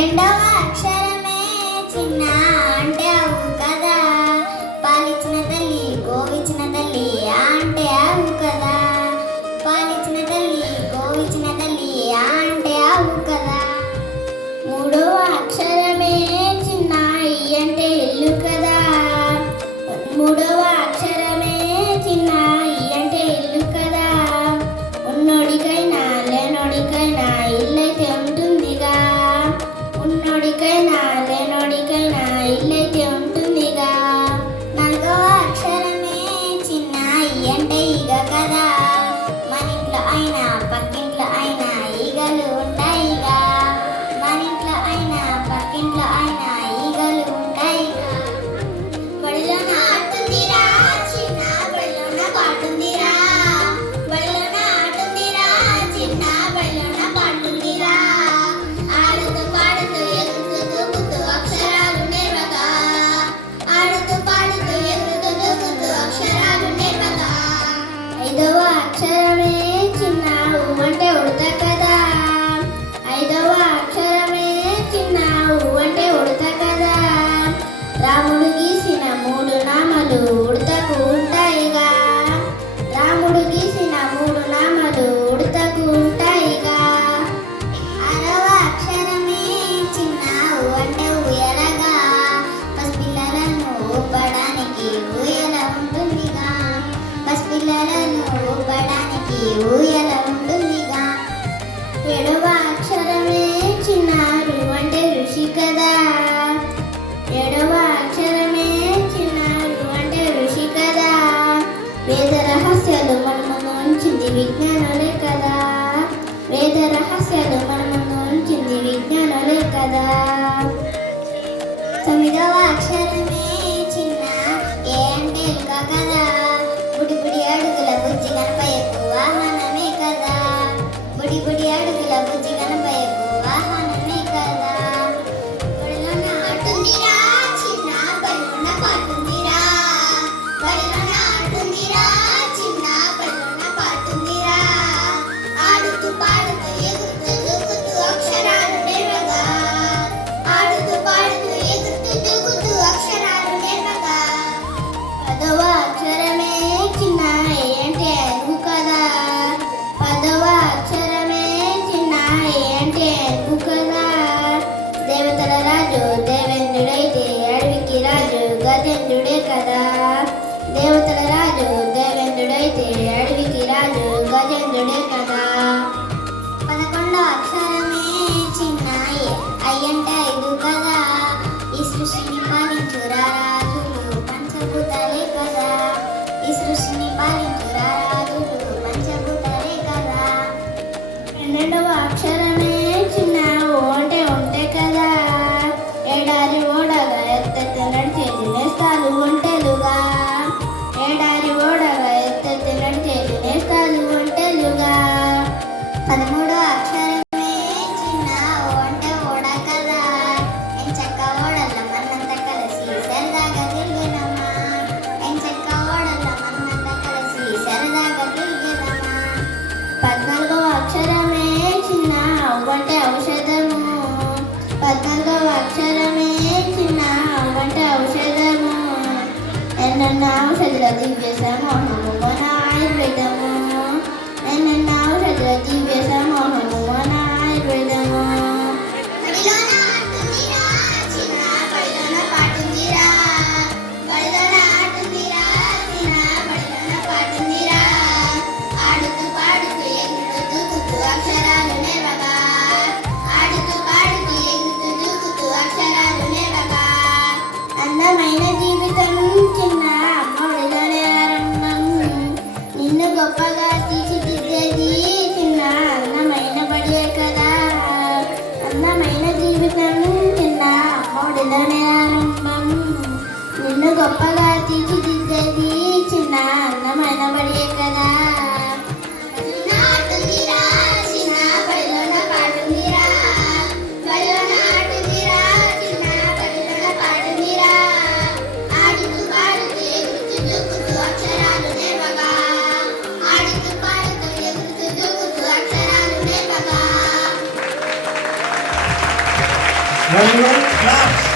రెండవ అక్షరమే చిన్న watching. അവരുടെ لنا عرش الذي بسماه ربنا عز دمه لنا عرش الذي بسماه ربنا నిన్ను గొప్పగా తీర్చిదిద్దేది చిన్న. అందమైన బడే కదా. అందమైన జీవితం చిన్న. అమ్మడిలోనే ఆరంభం. నిన్ను గొప్పగా తీర్చిదిద్దేది చిన్న. అందమైన బడే కదా. Everyone claps.